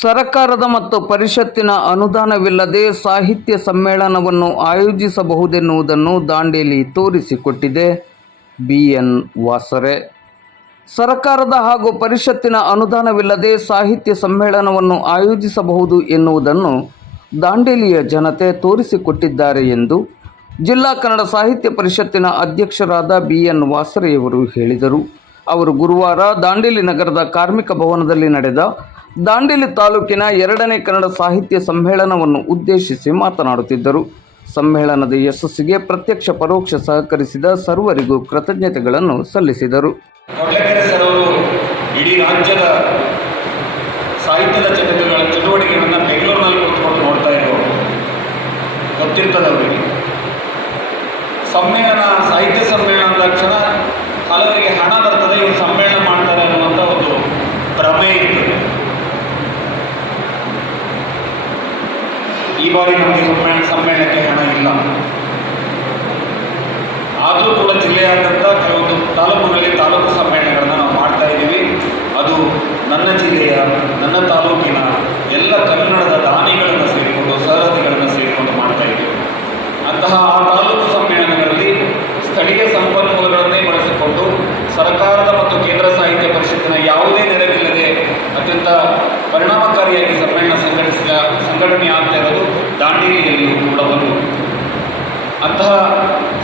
ಸರಕಾರದ ಮತ್ತು ಪರಿಷತ್ತಿನ ಅನುದಾನವಿಲ್ಲದೆ ಸಾಹಿತ್ಯ ಸಮ್ಮೇಳನವನ್ನು ಆಯೋಜಿಸಬಹುದೆನ್ನುವುದನ್ನು ದಾಂಡೇಲಿ ತೋರಿಸಿಕೊಟ್ಟಿದೆ. ಬಿ. ಎನ್. ವಾಸರೆ. ಸರಕಾರದ ಹಾಗೂ ಪರಿಷತ್ತಿನ ಅನುದಾನವಿಲ್ಲದೆ ಸಾಹಿತ್ಯ ಸಮ್ಮೇಳನವನ್ನು ಆಯೋಜಿಸಬಹುದು ಎನ್ನುವುದನ್ನು ದಾಂಡೇಲಿಯ ಜನತೆ ತೋರಿಸಿಕೊಟ್ಟಿದ್ದಾರೆ ಎಂದು ಜಿಲ್ಲಾ ಕನ್ನಡ ಸಾಹಿತ್ಯ ಪರಿಷತ್ತಿನ ಅಧ್ಯಕ್ಷರಾದ ಬಿ. ಎನ್. ವಾಸರೆಯವರು ಹೇಳಿದರು. ಅವರು ಗುರುವಾರ ದಾಂಡೇಲಿ ನಗರದ ಕಾರ್ಮಿಕ ಭವನದಲ್ಲಿ ನಡೆದ ದಾಂಡೇಲಿ ತಾಲೂಕಿನ ಎರಡನೇ ಕನ್ನಡ ಸಾಹಿತ್ಯ ಸಮ್ಮೇಳನವನ್ನು ಉದ್ದೇಶಿಸಿ ಮಾತನಾಡುತ್ತಿದ್ದರು. ಸಮ್ಮೇಳನದ ಯಶಸ್ಸಿಗೆ ಪ್ರತ್ಯಕ್ಷ ಪರೋಕ್ಷ ಸಹಕರಿಸಿದ ಸರ್ವರಿಗೂ ಕೃತಜ್ಞತೆಗಳನ್ನು ಸಲ್ಲಿಸಿದರು. ಇಡೀ ಸಮ್ಮೇಳನ ಸಾಹಿತ್ಯ ಸಮ್ಮೇಳನ ಅಂದ ತಕ್ಷಣ ಹಲವರಿಗೆ ಹಣ ಬರ್ತದೆ ಇವರು ಸಮ್ಮೇಳನ ಮಾಡ್ತಾರೆ ಅನ್ನುವಂಥ ಒಂದು ಭ್ರಮೆ ಇರ್ತದೆ ಈ ಬಾರಿ ನಮಗೆ ಸಮ್ಮೇಳನ ಸಮ್ಮೇಳನಕ್ಕೆ ಹಣ ಇಲ್ಲ. ಆದರೂ ಕೂಡ ಜಿಲ್ಲೆಯಾದಂಥ ಕೆಲವೊಂದು ತಾಲೂಕುಗಳಲ್ಲಿ ತಾಲೂಕು ಸಮ್ಮೇಳನಗಳನ್ನು ನಾವು ಮಾಡ್ತಾ ಇದ್ದೀವಿ ಅದು ನನ್ನ ಜಿಲ್ಲೆಯ, ನನ್ನ ತಾಲೂಕಿನ ಎಲ್ಲ ಕನ್ನಡದ ದಾನಿಗಳನ್ನು ಸೇರಿಕೊಂಡು ಸಹರದಿಗಳನ್ನು ಸೇರಿಕೊಂಡು ಮಾಡ್ತಾ ಇದ್ದೀವಿ ಅಂತಹ ಆ ತಾಲೂಕು ಸಮ್ಮೇಳನಗಳಲ್ಲಿ ಸ್ಥಳೀಯ ಸಂಪನ್ಮೂಲಗಳನ್ನೇ ಬಳಸಿಕೊಂಡು ಸರ್ಕಾರದ ಮತ್ತು ಕೇಂದ್ರ ಸಾಹಿತ್ಯ ಪರಿಷತ್ತಿನ ಯಾವುದೇ ನೆರವಿಲ್ಲದೆ ಅತ್ಯಂತ ಪರಿಣಾಮಕಾರಿಯಾಗಿ ಸಮ್ಮೇಳನ ಸಂಘಟಿಸಿದ ಸಂಘಟನೆ ಆಗ್ತಾ ಇರೋದು ದಾಂಡೇಲಿಯಲ್ಲಿಯೂ ಕೂಡ ಒಂದು ಅಂತಹ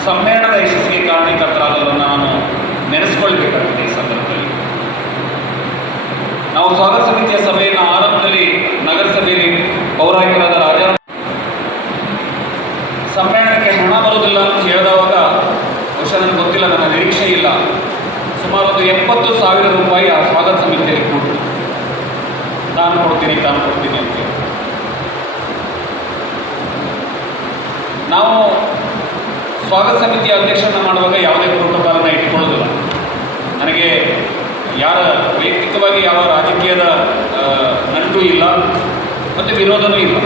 ಸಮ್ಮೇಳನದ ಯಶಸ್ಸಿಗೆ ಕಾರಣೀಕರ್ತರಾದವರನ್ನು ನಾನು ನೆನೆಸ್ಕೊಳ್ಬೇಕಾಗಿದೆ ಈ ಸಂದರ್ಭದಲ್ಲಿ ನಾವು ಸ್ವಾಗತ ಸಮಿತಿಯ ಸಭೆಯನ್ನು ಆರಂಭದಲ್ಲಿ ನಗರಸಭೆಯಲ್ಲಿ ಪೌರಾಯುಕ್ತರಾದ ರಾಜ ಸಮ್ಮೇಳನಕ್ಕೆ ಹಣ ಬರುವುದಿಲ್ಲ ಅಂತ ಹೇಳಿದವಾಗ ಬಹುಶಃ ನನಗೆ ಗೊತ್ತಿಲ್ಲ, ನನ್ನ ನಿರೀಕ್ಷೆ ಇಲ್ಲ. ಸುಮಾರು ಒಂದು ಎಪ್ಪತ್ತು ಸಾವಿರ ರೂಪಾಯಿ ಆ ಸ್ವಾಗತ ಸಮಿತಿಯಲ್ಲಿ ಕೊಟ್ಟು ನಾನು ಕೊಡ್ತೀನಿ, ತಾನು ಕೊಡ್ತೀನಿ ಅಂತ ನಾವು ಸ್ವಾಗತ ಸಮಿತಿಯ ಅಧ್ಯಕ್ಷನ ಮಾಡುವಾಗ ಯಾವುದೇ ಪ್ರೋಟೋಕಾಲನ್ನು ಇಟ್ಕೊಳ್ಳೋದಿಲ್ಲ. ನನಗೆ ಯಾರ ವೈಯಕ್ತಿಕವಾಗಿ ಯಾವ ರಾಜಕೀಯದ ನಂಟು ಇಲ್ಲ, ಮತ್ತು ವಿರೋಧನೂ ಇಲ್ಲ.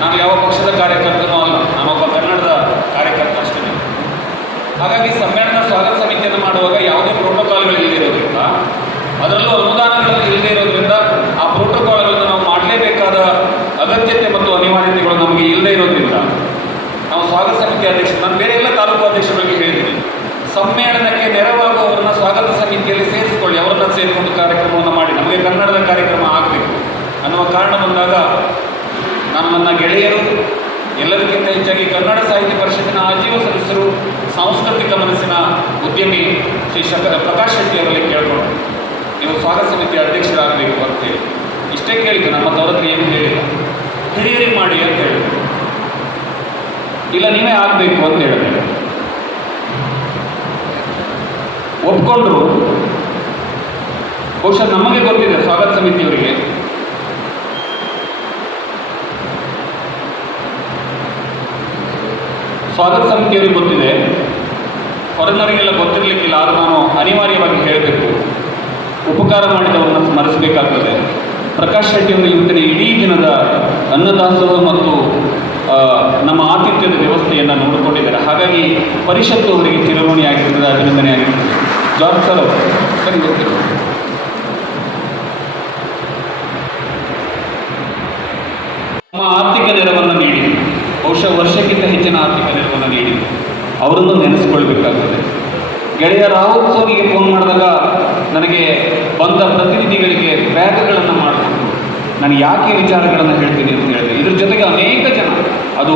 ನಾನು ಯಾವ ಪಕ್ಷದ ಕಾರ್ಯಕರ್ತನೂ ಅಲ್ಲ. ನಾನೊಬ್ಬ ಕನ್ನಡದ ಕಾರ್ಯಕರ್ತ ಅಷ್ಟೇ. ಹಾಗಾಗಿ ಸಮ್ಮೇಳನ ಸ್ವಾಗತ ಸಮಿತಿಯನ್ನು ಮಾಡುವಾಗ ಯಾವುದೇ ಪ್ರೋಟೋಕಾಲ್ಗಳು ಇಲ್ಲದಿರೋದ್ರಿಂದ ಅದರಲ್ಲೂ ಅನುದಾನಗಳು ಇಲ್ಲದೆ ಇರೋದ್ರಿಂದ ಆ ಪ್ರೋಟೋಕಾಲ್ಗಳನ್ನು ನಾವು ಮಾಡಲೇಬೇಕಾದ ಅಗತ್ಯತೆ ಮತ್ತು ಅನಿವಾರ್ಯತೆಗಳು ನಮಗೆ ಇಲ್ಲದೆ ಇರೋದ್ರಿಂದ, ನಾವು ಸ್ವಾಗತ ಸಮಿತಿ ಅಧ್ಯಕ್ಷ, ನಾನು ಬೇರೆ ಎಲ್ಲ ತಾಲೂಕು ಅಧ್ಯಕ್ಷರಿಗೆ ಹೇಳಿದ್ದೀನಿ ಸಮ್ಮೇಳನಕ್ಕೆ ನೆರವಾಗುವವರನ್ನ ಸ್ವಾಗತ ಸಮಿತಿಯಲ್ಲಿ ಸೇರಿಸಿಕೊಳ್ಳಿ ಅವರನ್ನ ಸೇರಿಕೊಂಡು ಕಾರ್ಯಕ್ರಮವನ್ನು ಮಾಡಿ ನಮಗೆ ಕನ್ನಡದ ಕಾರ್ಯಕ್ರಮ ಆಗಬೇಕು ಅನ್ನುವ ಕಾರಣ ಬಂದಾಗ ನಾನು ನನ್ನ ಗೆಳೆಯರು ಎಲ್ಲದಕ್ಕಿಂತ ಹೆಚ್ಚಾಗಿ ಕನ್ನಡ ಸಾಹಿತ್ಯ ಪರಿಷತ್ತಿನ ಆಜೀವ ಸದಸ್ಯರು ಸಾಂಸ್ಕೃತಿಕ ಮನಸ್ಸಿನ ಉದ್ಯಮಿ ಶ್ರೀ ಶಕ ಪ್ರಕಾಶ್ ಶೆಟ್ಟಿ ಅವರಲ್ಲಿ ಕೇಳ್ಕೊಂಡು, ನೀವು ಸ್ವಾಗತ ಸಮಿತಿ ಅಧ್ಯಕ್ಷರಾಗಬೇಕು ಅಂತೇಳಿ. ಇಷ್ಟೇ ಕೇಳಿದ್ದು, ನಮ್ಮ ತವರಿಗೆ ಏನು ಹೇಳಿಲ್ಲ. ಹಿರಿಯರಿಗೆ ಮಾಡಿ ಅಂತ ಹೇಳಿದ್ರು. ಇಲ್ಲ, ನೀವೇ ಆಗಬೇಕು ಅಂತ ಹೇಳಿದೆ ಒಪ್ಕೊಂಡ್ರು ಬಹುಶಃ ನಮಗೆ ಗೊತ್ತಿದೆ ಸ್ವಾಗತ ಸಮಿತಿಯವರಿಗೆ. ಸ್ವಾಗತ ಸಮಿತಿಯವರಿಗೆ ಗೊತ್ತಿದೆ. ಹೊರನವರಿಗೆಲ್ಲ ಗೊತ್ತಿರಲಿಕ್ಕಿಲ್ಲ, ಆದರೂ ನಾನು ಅನಿವಾರ್ಯವಾಗಿ ಹೇಳಬೇಕು. ಉಪಕಾರ ಮಾಡಿದವರನ್ನು ಸ್ಮರಿಸಬೇಕಾಗ್ತದೆ. ಪ್ರಕಾಶ್ ಶೆಟ್ಟಿಯವರು ಇವತ್ತಿನ ಇಡೀ ದಿನದ ಅನ್ನದಾಸೋಹ ಮತ್ತು ನಮ್ಮ ಆತಿಥ್ಯದ ವ್ಯವಸ್ಥೆಯನ್ನು ನೋಡಿಕೊಂಡಿದ್ದಾರೆ. ಹಾಗಾಗಿ ಪರಿಷತ್ತು ಅವರಿಗೆ ಚಿರಮಣಿ ಆಗಿರ್ತದೆ ಅಭಿನಂದನೆ ಆಗಿರ್ತದೆ ಜಾರ್ಜ್ ಸರ್ ಅವರು ಸರಿ ಗೊತ್ತಿರೋ ನಮ್ಮ ಆರ್ಥಿಕ ನೆರವನ್ನು ನೀಡಿ. ಬಹುಶಃ ವರ್ಷಕ್ಕಿಂತ ಹೆಚ್ಚಿನ ಆರ್ಥಿಕ ನೆರವನ್ನು ನೀಡಿ. ಅವರನ್ನು ನೆನೆಸ್ಕೊಳ್ಬೇಕಾಗ್ತದೆ. ಗೆಳೆಯ ರಾಹುಲ್ ಸೋನಿಗೆ ಫೋನ್ ಮಾಡಿದಾಗ ನನಗೆ ಬಂದ ಪ್ರತಿನಿಧಿಗಳಿಗೆ ಬ್ಯಾಗ್ಗಳನ್ನು ಮಾಡಿಕೊಂಡು ನಾನು ಯಾಕೆ ವಿಚಾರಗಳನ್ನು ಹೇಳ್ತೀನಿ ಅಂತ ಹೇಳಿದೆ. ಇದ್ರ ಜೊತೆಗೆ ಅನೇಕ ಜನ, ಅದು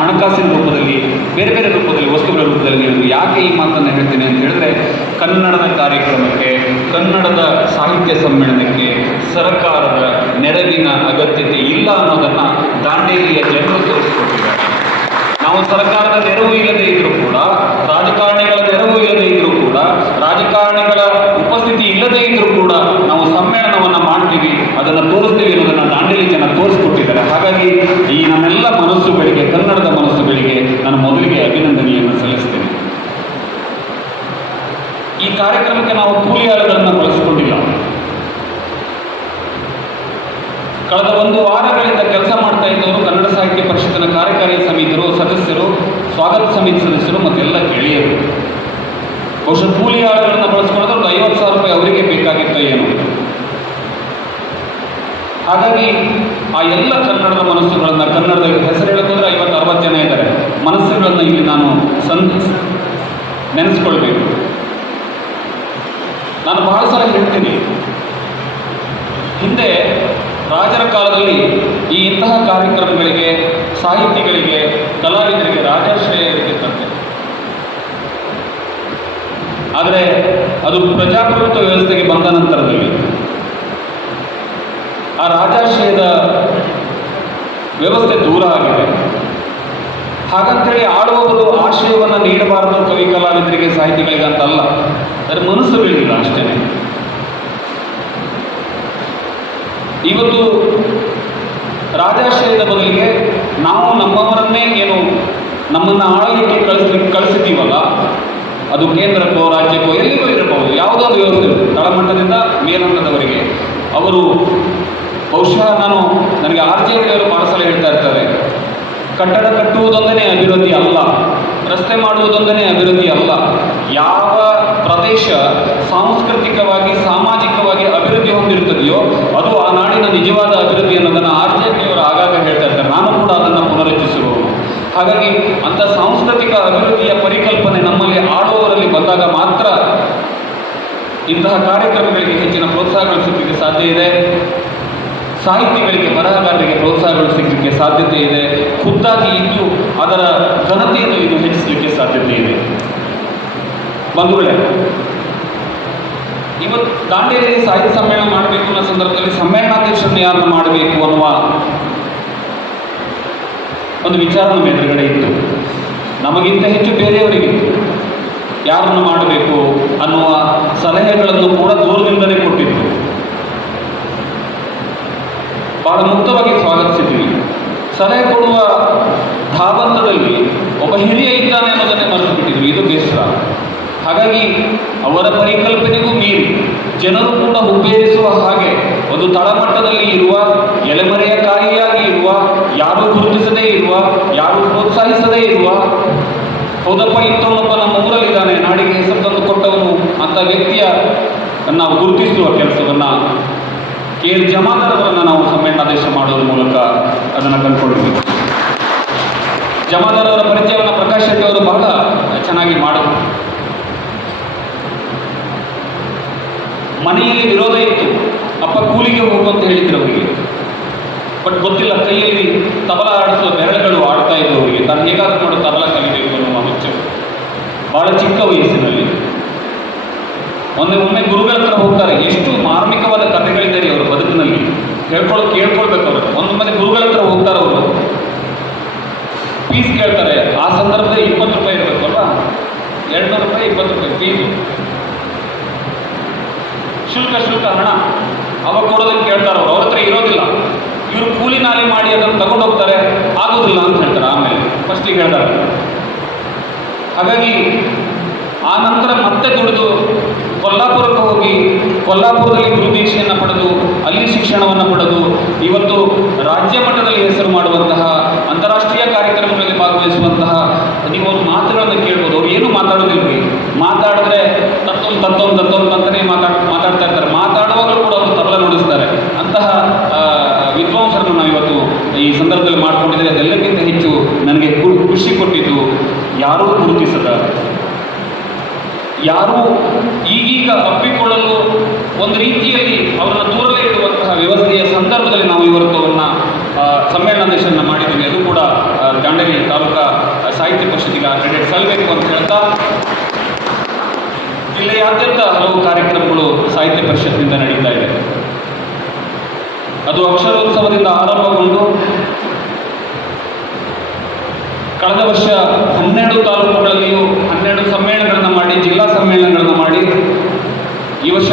ಹಣಕಾಸಿನ ರೂಪದಲ್ಲಿ, ಬೇರೆ ಬೇರೆ ರೂಪದಲ್ಲಿ, ವಸ್ತುಗಳ ರೂಪದಲ್ಲಿ ನೀಡೋದು ಯಾಕೆ ಈ ಮಾತನ್ನು ಹೇಳ್ತೀನಿ ಅಂತ ಹೇಳಿದ್ರೆ ಕನ್ನಡದ ಕಾರ್ಯಕ್ರಮಕ್ಕೆ, ಕನ್ನಡದ ಸಾಹಿತ್ಯ ಸಮ್ಮೇಳನಕ್ಕೆ ಸರ್ಕಾರದ ನೆರವಿನ ಅಗತ್ಯತೆ ಇಲ್ಲ ಅನ್ನೋದನ್ನು ದಾಂಡೇಲಿಯ ಜನರು ತೋರಿಸಿಕೊಟ್ಟಿದ್ದಾರೆ. ನಾವು ಸರ್ಕಾರದ ನೆರವು ಇಲ್ಲದೆ ಇದ್ದರೂ ಕೂಡ, ರಾಜಕಾರಣಿಗಳ ನೆರವು ಇಲ್ಲದೆ ಇದ್ದರೂ ಕೂಡ, ರಾಜಕಾರಣಿಗಳ ಉಪಸ್ಥಿತಿ ಇಲ್ಲದೆ ಇದ್ದರೂ ಕೂಡ ನಾವು ಸಮ್ಮೇಳನವನ್ನು ಮಾಡ್ತೀವಿ, ಅದನ್ನು ತೋರಿಸ್ತೀವಿ ಅನ್ನೋದನ್ನು ದಾಂಡೇಲಿ ಜನ ತೋರಿಸ್ಕೊಟ್ಟಿದ್ದಾರೆ. ಹಾಗಾಗಿ ಈ ನಮ್ಮೆಲ್ಲ ಮನಸ್ಸುಗಳಿಗೆ, ಕನ್ನಡದ ಮನಸ್ಸುಗಳಿಗೆ ನಾನು ಮೊದಲಿಗೆ ಅಭಿನಂದನೆಯನ್ನು ಸಲ್ಲಿಸ್ತೇನೆ. ಈ ಕಾರ್ಯಕ್ರಮಕ್ಕೆ ನಾವು ಕೂಲಿಯಾಳುಗಳನ್ನು ಬಳಸಿಕೊಂಡಿಲ್ಲ ಕಳೆದ ಒಂದು ವಾರಗಳಿಂದ ಕೆಲಸ ಮಾಡ್ತಾ ಇದ್ದವರು ಕನ್ನಡ ಸಾಹಿತ್ಯ ಪರಿಷತ್ತಿನ ಕಾರ್ಯಕಾರಿ ಸಮಿತಿರು ಸದಸ್ಯರು ಸ್ವಾಗತ ಸಮಿತಿ ಸದಸ್ಯರು ಮತ್ತೆಲ್ಲ ಗೆಳೆಯರು. ಬಹುಶಃ ಕೂಲಿ ಆಳುಗಳನ್ನು ಬಳಸ್ಕೊಂಡ್ರೆ ಒಂದು ಐವತ್ತು ಸಾವಿರ ರೂಪಾಯಿ ಅವರಿಗೆ ಬೇಕಾಗಿತ್ತು ಏನು. ಹಾಗಾಗಿ ಆ ಎಲ್ಲ ಕನ್ನಡದ ಮನಸ್ಸುಗಳನ್ನು, ಕನ್ನಡದ ಹೆಸರು ಹೇಳೋದಂದ್ರೆ ಐವತ್ತು ಅರವತ್ತು ಜನ ಇದ್ದಾರೆ. ಮನಸ್ಸುಗಳನ್ನು ಇಲ್ಲಿ ನಾನು ಸಂ ನೆನೆಸ್ಕೊಳ್ಬೇಕು. ನಾನು ಬಹಳ ಸಲ ಹೇಳ್ತೀನಿ. ಹಿಂದೆ ರಾಜರ ಕಾಲದಲ್ಲಿ ಈ ಇಂತಹ ಕಾರ್ಯಕ್ರಮಗಳಿಗೆ ಸಾಹಿತಿಗಳಿಗೆ ಕಲಾವಿದರಿಗೆ ರಾಜಾಶ್ರಯ ಇರುತ್ತಂತೆ ಆದರೆ ಅದು ಪ್ರಜಾಪ್ರಭುತ್ವ ವ್ಯವಸ್ಥೆಗೆ ಬಂದ ನಂತರದಲ್ಲಿ. ಆ ರಾಜಾಶ್ರಯದ ವ್ಯವಸ್ಥೆ ದೂರ ಆಗಿದೆ. ಹಾಗಂತೇಳಿ ಆಡುವವರು ಆಶ್ರಯವನ್ನು ನೀಡಬಾರದು ಕವಿ ಕಲಾವಿದರಿಗೆ, ಸಾಹಿತಿಗಳಿಗೆ ಅಂತಲ್ಲ. ಅದರ ಮನಸ್ಸುಗಳಿಲ್ಲ ಅಷ್ಟೇ ಇವತ್ತು ರಾಜಾಶ್ರಯದ ಬದಲಿಗೆ ನಾವು ನಮ್ಮವರನ್ನೇ ಏನು, ನಮ್ಮನ್ನು ಆಳಲಿಕ್ಕೆ ಕಳಿಸಿ, ಕಳಿಸಿದ್ದೀವಲ್ಲ, ಅದು ಕೇಂದ್ರಕ್ಕೋ, ರಾಜ್ಯಕ್ಕೋ, ಎಲ್ಲಿಗೂ ಇರಬಹುದು ಯಾವುದೋ ಒಂದು ವ್ಯವಸ್ಥೆ ತಳಮಟ್ಟದಿಂದ ಮೇಲಂತದವರೆಗೆ ಅವರು ಬಹುಶಃ ನಾನು ನನಗೆ ಆರ್ ಜೆ ಅವರು ಭಾಳ ಸಲ ಹೇಳ್ತಾ ಇರ್ತಾರೆ. ಕಟ್ಟಡ ಕಟ್ಟುವುದೊಂದನೇ ಅಭಿವೃದ್ಧಿ ಅಲ್ಲ, ರಸ್ತೆ ಮಾಡುವುದೊಂದನೇ ಅಭಿವೃದ್ಧಿ ಅಲ್ಲ. ಯಾವ ಪ್ರದೇಶ ಸಾಂಸ್ಕೃತಿಕವಾಗಿ, ಸಾಮಾಜಿಕವಾಗಿ ಹೊಂದಿರುತ್ತದೆಯೋ ಅದು ಆ ನಾಡಿನ ನಿಜವಾದ ಅಭಿವೃದ್ಧಿ ಅನ್ನೋದನ್ನು ಆರ್ ಜೆ ಆಗಾಗ ಹೇಳ್ತಾ ಇರ್ತಾರೆ. ನಾನು ಕೂಡ ಅದನ್ನು ಪುನರುಚ್ಚಿಸುವ ಹಾಗಾಗಿ ಅಂಥ ಸಾಂಸ್ಕೃತಿಕ ಅಭಿವೃದ್ಧಿಯ ಪರಿಕಲ್ಪನೆ ನಮ್ಮಲ್ಲಿ ಆಡುವವರಲ್ಲಿ ಬಂದಾಗ ಮಾತ್ರ ಇಂತಹ ಕಾರ್ಯಕ್ರಮಗಳಿಗೆ ಹೆಚ್ಚಿನ ಪ್ರೋತ್ಸಾಹಗಳು ಸಿಗಲಿಕ್ಕೆ ಸಾಧ್ಯ ಇದೆ. ಸಾಹಿತಿಗಳಿಗೆ ಬರಹಗಾರರಿಗೆ ಪ್ರೋತ್ಸಾಹಗಳು ಸಿಗಲಿಕ್ಕೆ ಸಾಧ್ಯತೆ ಇದೆ. ಖುದ್ದಾಗಿ ಇದ್ದು ಅದರ ಘನತೆಯನ್ನು ಇದು ಹೆಚ್ಚಿಸಲಿಕ್ಕೆ ಸಾಧ್ಯತೆ ಇದೆ. ಬಂಧುಗಳೇ, ಇವತ್ತು ದಾಂಡೇಲಿಯಲ್ಲಿ ಸಾಹಿತ್ಯ ಸಮ್ಮೇಳನ ಸಂದರ್ಭದಲ್ಲಿ ಸಮ್ಮೇಳನಾಧ್ಯಕ್ಷರನ್ನು ಯಾರನ್ನು ಮಾಡಬೇಕು ಅನ್ನುವ ಒಂದು ವಿಚಾರ ನಮ್ಮ ಎದುರುಗಡೆ ಇತ್ತು. ನಮಗಿಂತ ಹೆಚ್ಚು ಬೇರೆಯವರಿಗಿತ್ತು ಯಾರನ್ನು ಮಾಡಬೇಕು ಅನ್ನುವ ಸಲಹೆಗಳನ್ನು ಕೂಡ ದೂರದಿಂದಲೇ ಕೊಟ್ಟಿತ್ತು ಬಹಳ ಮುಕ್ತವಾಗಿ ಸ್ವಾಗತಿಸಿದ್ವಿ. ಸಲಹೆ ಕೊಡುವ ಧಾವಂತದಲ್ಲಿ ಒಬ್ಬ ಹಿರಿಯ ಇದ್ದಾನೆ ಅನ್ನೋದನ್ನೇ ಮರೆತು ಬಿಟ್ಟಿದ್ವಿ ಇದು ಬೇಸರ. ಹಾಗಾಗಿ ಅವರ ಪರಿಕಲ್ಪನೆಗೂ ಮೀರಿ ಜನರು ಕೂಡ ಹುಬ್ಬೇರಿಸುವ ಹಾಗೆ ಒಂದು ತಳಮಟ್ಟದಲ್ಲಿ ಇರುವ, ಎಲೆಮರೆಯ ಕಾಯಿಯಾಗಿ ಇರುವ, ಯಾರೂ ಗುರುತಿಸದೇ ಇರುವ, ಯಾರೂ ಪ್ರೋತ್ಸಾಹಿಸದೇ ಇರುವ, ಹೌದಪ್ಪ ಇಂಥವನೊಬ್ಬ ನಮ್ಮ ಊರಲ್ಲಿದ್ದಾನೆ, ನಾಡಿಗೆ ಹೆಸರು ತಂದು ಕೊಟ್ಟವನು ಅಂತ ವ್ಯಕ್ತಿಯ ನಾವು ಗುರುತಿಸುವ ಕೆಲಸವನ್ನು ಕೆ ಎಲ್ ಜಮಾದಾರ್ ಅವರನ್ನು ನಾವು ಸಮ್ಮೇಳನಾದೇಶ ಮಾಡೋದ್ರ ಮೂಲಕ ಅದನ್ನು ಕಂಡುಕೊಳ್ಬೇಕು ಜಮಾದಾರರ ಪರಿಚಯವನ್ನು ಪ್ರಕಾಶ್ ಶೆಟ್ಟಿ ಅವರು ಬಹಳ ಚೆನ್ನಾಗಿ ಮಾಡ ಮನೆಯಲ್ಲಿ ವಿರೋಧ ಇತ್ತು. ಅಪ್ಪ ಕೂಲಿಗೆ ಹೋಗು ಅಂತ ಹೇಳಿದ್ರು ಅವರಿಗೆ. ಬಟ್ ಗೊತ್ತಿಲ್ಲ, ಕೈಯಲ್ಲಿ ತಬಲ ಆಡಿಸುವ ಬೆರಳುಗಳು ಆಡ್ತಾ ಇದ್ದವು ಅವರಿಗೆ. ತಾನು ಹೇಗಾದ್ರೂ ಮಾಡಿ ತಬಲ ಕಲಿಬೇಕು ಅನ್ನುವ ಹುಚ್ಚು ಬಹಳ ಚಿಕ್ಕ ವಯಸ್ಸಿನಲ್ಲಿ. ಮೊನ್ನೆ ಒಮ್ಮೆ ಗುರುಗಳ ಹತ್ರ ಹೋಗ್ತಾರೆ, ಎಷ್ಟು ಮಾರ್ಮಿಕವಾದ ಕಥೆಗಳಿದ್ದಾರೆ ಅವರ ಬದುಕಿನಲ್ಲಿ ಹೇಳ್ಕೊಳ್ ಕೇಳ್ಕೊಳ್ಬೇಕು ಅವರು ಒಂದೊಮ್ಮೆ ಗುರುಗಳ ಹತ್ರ ಹೋಗ್ತಾರೆ ಅವರು ಫೀಸ್ ಕೇಳ್ತಾರೆ ಆ ಸಂದರ್ಭದಲ್ಲಿ ಇಪ್ಪತ್ತು ರೂಪಾಯಿ ಇರಬೇಕು ಅಲ್ವಾ ಎರಡು ನೂರು ರೂಪಾಯಿ ಇಪ್ಪತ್ತು ರೂಪಾಯಿ ಫೀಸು ಶುಲ್ಕ ಶುಲ್ಕ ಹಣ ಅವಾಗ ಕೊಡೋದಕ್ಕೆ ಕೇಳ್ತಾರೆ ಅವರು ಅವ್ರ ಹತ್ರ ಇರೋದಿಲ್ಲ ಇವರು ಕೂಲಿ ನಾಲಿ ಮಾಡಿ ಅದನ್ನು ತಗೊಂಡು ಹೋಗ್ತಾರೆ ಆಗೋದಿಲ್ಲ ಅಂತ ಹೇಳ್ತಾರೆ ಆಮೇಲೆ ಫಸ್ಟಿಗೆ ಹೇಳ್ತಾರೆ ಹಾಗಾಗಿ ಆ ನಂತರ ಮತ್ತೆ ದುಡಿದು ಕೊಲ್ಲಾಪುರಕ್ಕೆ ಹೋಗಿ ಕೊಲ್ಲಾಪುರದಲ್ಲಿ ಗುರುದೀಕ್ಷೆಯನ್ನು ಪಡೆದು, ಅಲ್ಲಿ ಶಿಕ್ಷಣವನ್ನು ಪಡೆದು, ಇವತ್ತು ರಾಜ್ಯ ಮಟ್ಟದಲ್ಲಿ ಹೆಸರು ಮಾಡುವಂತಹ, ಅಂತಾರಾಷ್ಟ್ರೀಯ ಕಾರ್ಯಕ್ರಮಗಳಲ್ಲಿ ಭಾಗವಹಿಸುವಂತಹ ನೀವು ಒಂದು ಮಾತುಗಳನ್ನು ಕೇಳ್ಬೋದು. ಅವ್ರು ಏನು ಮಾತಾಡೋದಿಲ್ರಿ? ಮಾತಾಡಿದ್ರೆ ತತ್ತೊಂದು ತತ್ತೊಂದು ತತ್ತೊಂದು ಅಂತಲೇ ಮಾತಾಡ್, ಮಾತಾಡ್ತಾ ಇರ್ತಾರೆ. ಮಾತಾಡುವಾಗಲೂ ಕೂಡ ಅವರು ತಬಲ ನುಡಿಸ್ತಾರೆ. ಅಂತಹ ವಿದ್ವಾಂಸರನ್ನು ನಾವು ಇವತ್ತು ಈ ಸಂದರ್ಭದಲ್ಲಿ ಮಾಡಿಕೊಂಡಿದ್ರೆ ಅದೆಲ್ಲಕ್ಕಿಂತ ಹೆಚ್ಚು ನನಗೆ ಖುಷಿ ಕೊಟ್ಟಿದ್ದು ಯಾರೂ ಗುರುತಿಸದ? ಯಾರೂ ಈಗೀಗ ಒಪ್ಪಿಕೊಳ್ಳಲು ಒಂದು ರೀತಿಯಲ್ಲಿ ಅವರನ್ನು ದೂರಲೇ ಇಡುವಂತಹ ವ್ಯವಸ್ಥೆಯ ಸಂದರ್ಭದಲ್ಲಿ ನಾವು ಇವತ್ತು ಅವರನ್ನ ಆ, ಸಮ್ಮೇಳನಾದೇಶನ ಮಾಡಿದ್ದೀವಿ. ಅದು ಕೂಡ ದಾಂಡೇಲಿ ತಾಲೂಕಾ ಸಾಹಿತ್ಯ ಪರಿಷತ್ತಿಗೆ ಕ್ರೆಡಿಟ್ ಸಲ್ಲಬೇಕು ಅಂತ ಹೇಳ್ತಾ ಜಿಲ್ಲೆಯಾದ್ಯಂತ ಹಲವು ಕಾರ್ಯಕ್ರಮಗಳು ಸಾಹಿತ್ಯ ಪರಿಷತ್ನಿಂದ ನಡೀತಾ ಇದೆ. ಅದು ಅಕ್ಷರೋತ್ಸವದಿಂದ ಆರಂಭಗೊಂಡು ಕಳೆದ ವರ್ಷ ಹನ್ನೆರಡು ತಾಲೂಕುಗಳಲ್ಲಿಯೂ ಹನ್ನೆರಡು ಸಮ್ಮೇಳನಗಳನ್ನು ಮಾಡಿ ಜಿಲ್ಲಾ ಸಮ್ಮೇಳನಗಳನ್ನು ಮಾಡಿ ಈ ವರ್ಷ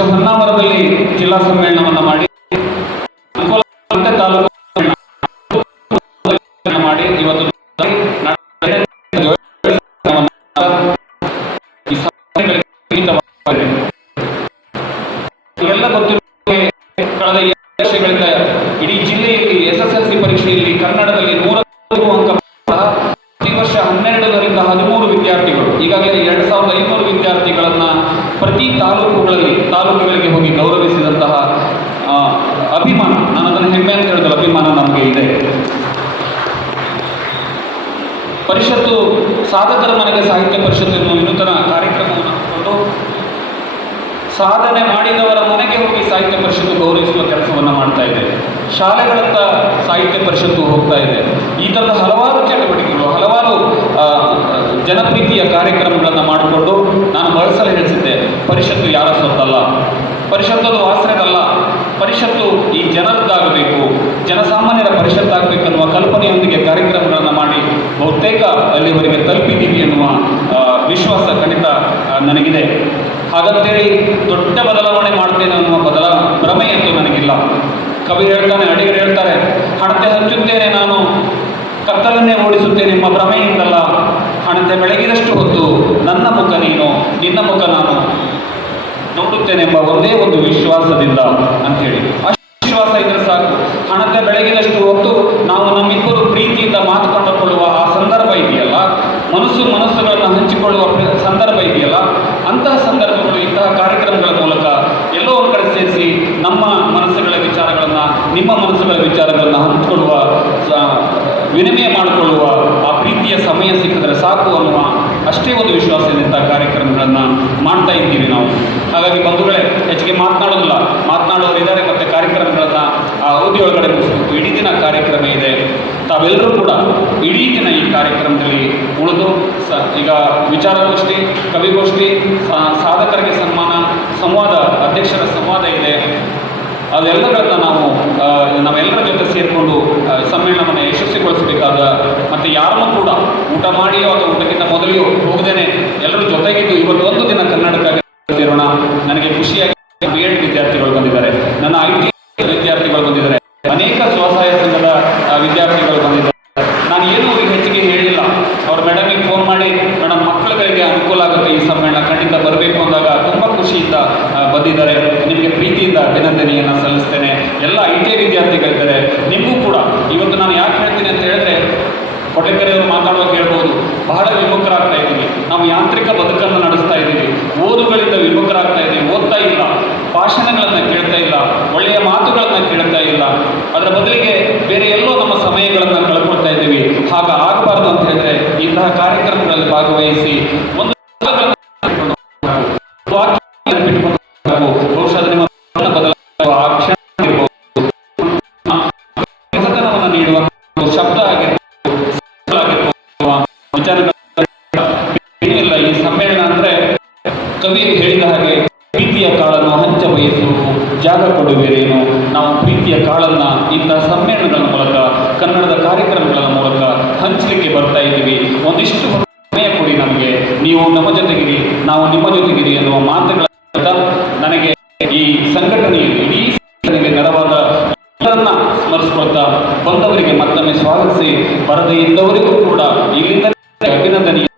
ಹೊನ್ನಾವರದಲ್ಲಿ ಜಿಲ್ಲಾ ಸಮ್ಮೇಳನವನ್ನು ಪರಿಷತ್ತು, ಸಾಧಕರ ಮನೆಗೆ ಸಾಹಿತ್ಯ ಪರಿಷತ್ತು ಎನ್ನುವ ವಿನೂತನ ಕಾರ್ಯಕ್ರಮವನ್ನು ಹಾಕಿಕೊಂಡು ಸಾಧನೆ ಮಾಡಿದವರ ಮನೆಗೆ ಹೋಗಿ ಸಾಹಿತ್ಯ ಪರಿಷತ್ತು ಗೌರವಿಸುವ ಕೆಲಸವನ್ನು ಮಾಡ್ತಾ ಇದೆ. ಶಾಲೆಗಳತ್ತ ಸಾಹಿತ್ಯ ಪರಿಷತ್ತು ಹೋಗ್ತಾ ಇದೆ. ಈ ಥರದ ಹಲವಾರು ಚಟುವಟಿಕೆಗಳು, ಹಲವಾರು ಜನಪ್ರೀತಿಯ ಕಾರ್ಯಕ್ರಮಗಳನ್ನು ಮಾಡಿಕೊಂಡು ನಾನು ಬಳಸಲು ಹೇಳಿಸಿದ್ದೆ. ಪರಿಷತ್ತು ಯಾರ ಸ್ವತ್ತಲ್ಲ? ಪರಿಷತ್ತು ಅದು ಆಶ್ರಯದಲ್ಲ. ಪರಿಷತ್ತು ಈ ಜನರದ್ದಾಗಬೇಕು ಜನಸಾಮಾನ್ಯರ ಪರಿಷತ್ತಾಗಬೇಕನ್ನುವ ಕಲ್ಪನೆಯೊಂದಿಗೆ ಕಾರ್ಯಕ್ರಮಗಳನ್ನು ಮಾಡಿ ಬಹುತೇಕ ಅಲ್ಲಿವರೆಗೆ ತಲುಪಿದ್ದೀವಿ ಎನ್ನುವ ಆ, ವಿಶ್ವಾಸ ಖಂಡಿತ ಆ, ನನಗಿದೆ ಹಾಗಂತೇಳಿ ದೊಡ್ಡ ಬದಲಾವಣೆ ಮಾಡ್ತೇನೆ ಅನ್ನುವ ಬದಲ ಭ್ರಮೆಯಂತೂ ನನಗಿಲ್ಲ. ಕವಿ ಹೇಳ್ತಾನೆ, ಅಡಿಗರು ಹೇಳ್ತಾರೆ, ಹಣತೆ ಹಚ್ಚುತ್ತೇನೆ ನಾನು, ಕತ್ತಲನ್ನೇ ಓಡಿಸುತ್ತೇನೆ ಎಂಬ ಭ್ರಮೆಯಿಂದಲ್ಲ, ಹಣತೆ ಬೆಳಗಿದಷ್ಟು ಹೊತ್ತು ನನ್ನ ಮುಖ ನೀನು, ನಿನ್ನ ಮುಖ ನಾನು ನೋಡುತ್ತೇನೆ ಎಂಬ ಒಂದೇ ಒಂದು ವಿಶ್ವಾಸದಿಂದ ಅಂತೇಳಿ ಅಷ್ಟು ವಿಶ್ವಾಸ ಇದ್ರೆ ಸಾಕು. ಹಣತೆ ಬೆಳಗಿದಷ್ಟು ಹೊತ್ತು ನಾವು ನಮ್ಮಿಬ್ಬರು ಪ್ರೀತಿಯಿಂದ ಮಾತುಕೊಂಡುಕೊಳ್ಳುವ ಆ ಸಂದರ್ಭ ಇದೆಯಲ್ಲ ಮನಸ್ಸು ಮನಸ್ಸುಗಳನ್ನು ಹಂಚಿಕೊಳ್ಳುವ ಪ್ರ- ಸಂದರ್ಭ ಇದೆಯಲ್ಲ ಅಂತಹ ಸಂದರ್ಭಗಳು ಇಂತಹ ಕಾರ್ಯಕ್ರಮಗಳ ಮೂಲಕ ಎಲ್ಲೋ ಒಂದು ಕಡೆ ಸೇರಿಸಿ ನಮ್ಮ ಮನಸ್ಸುಗಳ ವಿಚಾರಗಳನ್ನು ನಿಮ್ಮ ಮನಸ್ಸುಗಳ ವಿಚಾರಗಳನ್ನು ಹಂಚಿಕೊಳ್ಳುವ ಸ- ವಿನಿಮಯ ಮಾಡಿಕೊಳ್ಳುವ ಆ ಪ್ರೀತಿಯ ಸಮಯ ಸಿಕ್ಕಿದ್ರೆ ಸಾಕು ಅನ್ನುವ ಅಷ್ಟೇ ಒಂದು ವಿಶ್ವಾಸದಿಂದ ಕಾರ್ಯಕ್ರಮಗಳನ್ನು ಮಾಡ್ತಾ ಇದ್ದೀವಿ ನಾವು ಹಾಗಾಗಿ ಬಂಧುಗಳೇ ಹೆಚ್ಚಿಗೆ ಮಾತನಾಡೋದಿಲ್ಲ ಮಾತನಾಡೋರು ಇದ್ದಾರೆ ಮತ್ತು ಕಾರ್ಯಕ್ರಮಗಳನ್ನು ಆ ಅವಧಿ ಒಳಗಡೆ ಮುಗಿಸ್ಬೇಕು ಇಡೀ ದಿನ ಕಾರ್ಯಕ್ರಮ ಇದೆ ತಾವೆಲ್ಲರೂ ಕೂಡ ಇಡೀ ದಿನ ಈ ಕಾರ್ಯಕ್ರಮದಲ್ಲಿ ಉಳಿದು ಸ ಈಗ ವಿಚಾರಗೋಷ್ಠಿ, ಕವಿಗೋಷ್ಠಿ ಸಾಧಕರಿಗೆ ಸನ್ಮಾನ, ಸಂವಾದ, ಅಧ್ಯಕ್ಷರ ಸಂವಾದ ಇದೆ. ಅದೆಲ್ಲಗಳನ್ನ ನಾವು ಆ, ನಾವೆಲ್ಲರ ಜೊತೆ ಸೇರಿಕೊಂಡು ಆ, ಸಮ್ಮೇಳನವನ್ನು ಯಶಸ್ವಿಗೊಳಿಸಬೇಕಾದ ಮತ್ತು ಯಾರನ್ನೂ ಕೂಡ ಊಟ ಮಾಡಿಯೋ ಅಥವಾ ಊಟಕ್ಕಿಂತ ಮೊದಲೆಯೋ ಹೋಗದೇನೆ ಎಲ್ಲರೂ ಜೊತೆಗಿದ್ದು ಇವತ್ತು ಒಂದು ದಿನ ಕನ್ನಡಕ್ಕಾಗಿ ಸೇರೋಣ ನನಗೆ ಖುಷಿಯಾಗಿ ಬಿ ಎಡ್ ವಿದ್ಯಾರ್ಥಿಗಳು ಬಂದಿದ್ದಾರೆ ನನ್ನ ಐ ಟಿ ವಿದ್ಯಾರ್ಥಿಗಳು ಬಂದಿದ್ದಾರೆ ಅನೇಕ ಸ್ವಸಹಾಯ ಸಂಘದ ಆ, ವಿದ್ಯಾರ್ಥಿಗಳು ಬಂದಿದ್ದಾರೆ ನಾನು ಏನು ಅವ್ರಿಗೆ ಹೆಚ್ಚಿಗೆ ಹೇಳಿಲ್ಲ ಅವ್ರ ಮೇಡಮಿಗೆ ಫೋನ್ ಮಾಡಿ ಮೇಡಮ್ ಮಕ್ಕಳುಗಳಿಗೆ ಅನುಕೂಲ ಆಗುತ್ತೆ ಈ ಸಮ್ಮೇಳನ ಖಂಡಿತ ಬರಬೇಕು ಅಂದಾಗ ತುಂಬ ಖುಷಿಯಿಂದ ಆ, ಬಂದಿದ್ದಾರೆ ನಿಮಗೆ ಪ್ರೀತಿಯಿಂದ ಅಭಿನಂದನೆಯನ್ನು ಸಲ್ಲಿಸ್ತೇನೆ ಎಲ್ಲ ಐ ಟಿ ವಿದ್ಯಾರ್ಥಿಗಳಿದ್ದಾರೆ ನಿಮಗೂ ಕೂಡ ಇವತ್ತು ನಾನು ಯಾಕೆ ಹೇಳ್ತೀನಿ ಅಂತ ಹೇಳಿದ್ರೆ ಕೊಟ್ಟೆಕೆರೆಯವರು ಮಾತಾಡುವಾಗ ಹೇಳ್ಬೋದು ಬಹಳ ವಿಮುಖರಾಗ್ತಾ ಇದ್ದೀವಿ ನಾವು ಯಾಂತ್ರಿಕ ಬದುಕನ್ನು ನಡೆಸ್ತಾ ಇದ್ದೀವಿ ಓದುಗಳಿಂದ ವಿಮುಖರಾಗ್ತಾ ಇದ್ದೀವಿ ಓದ್ತಾ ಇಲ್ಲ ಭಾಷಣಗಳನ್ನು ಕೇಳ್ತಾ ಇಲ್ಲ ಒಳ್ಳೆಯ ಮಾತುಗಳನ್ನು ಕೇಳ್ತಾ ಇಲ್ಲ ಅದರ ಬದಲಿಗೆ ಬೇರೆ ಎಲ್ಲೋ ನಮ್ಮ ಸಮಯಗಳನ್ನು ಕಳ್ಕೊಳ್ತಾ ಇದ್ದೀವಿ ಹಾಗ ಆಗಬಾರ್ದು ಅಂತ ಹೇಳಿದ್ರೆ ಇಂತಹ ಕಾರ್ಯಕ್ರಮಗಳಲ್ಲಿ ಭಾಗವಹಿಸಿ ಒಂದು ವಾಕ್ಯ ನೆನಪಿಟ್ಕೊಂಡು ಹೋಗ್ಬೇಕು. ಬಹುಶಃ ಅದು ನಿಮ್ಮ ಬದಲಾಗುವ ಆ ಕ್ಷಣ ಇರ್ಬೋದು. ಹೊಸತನವನ್ನು ನೀಡುವ ಒಂದು ಶಬ್ದ ಆಗಿರ್ಬೋದು ಆಗಿರ್ಬೋದು, ವಿಚಾರಗಳ ಏನಿಲ್ಲ ಕಾರ್ಯಕ್ರಮಗಳಲ್ಲಿ ಭಾಗವಹಿಸಿ ಅಂದ್ರೆ ಕವಿ ಹೇಳಿದ ಹಾಗೆ ಹಂಚ ಜಾಗ ಕೊಡುವಿರೇನು ನಾವು ಪ್ರೀತಿಯ ಕಾಳನ್ನ ಇಂತಹ ಸಮ್ಮೇಳನಗಳ ಮೂಲಕ ಕನ್ನಡದ ಕಾರ್ಯಕ್ರಮಗಳ ಒಂದಿಷ್ಟು ಸಮಯ ಕೊಡಿ ನಮಗೆ. ನೀವು ನಮ್ಮ ಜೊತೆಗಿರಿ, ನಾವು ನಿಮ್ಮ ಜೊತೆಗಿರಿ ಎನ್ನುವ ಮಾತುಗಳ ನನಗೆ ಈ ಸಂಘಟನೆಯಲ್ಲಿ ಇಡೀ ಸಂಘಟನೆಗೆ ನೆರವಾದ ಸ್ಮರಿಸ್ಕೊಳ್ತಾ ಬಂದವರಿಗೆ ಮತ್ತೊಮ್ಮೆ ಸ್ವಾಗತಿಸಿ, ಬರದೇ ಇದ್ದವರಿಗೂ ಕೂಡ ಇಲ್ಲಿಂದ ಅಭಿನಂದನೆ.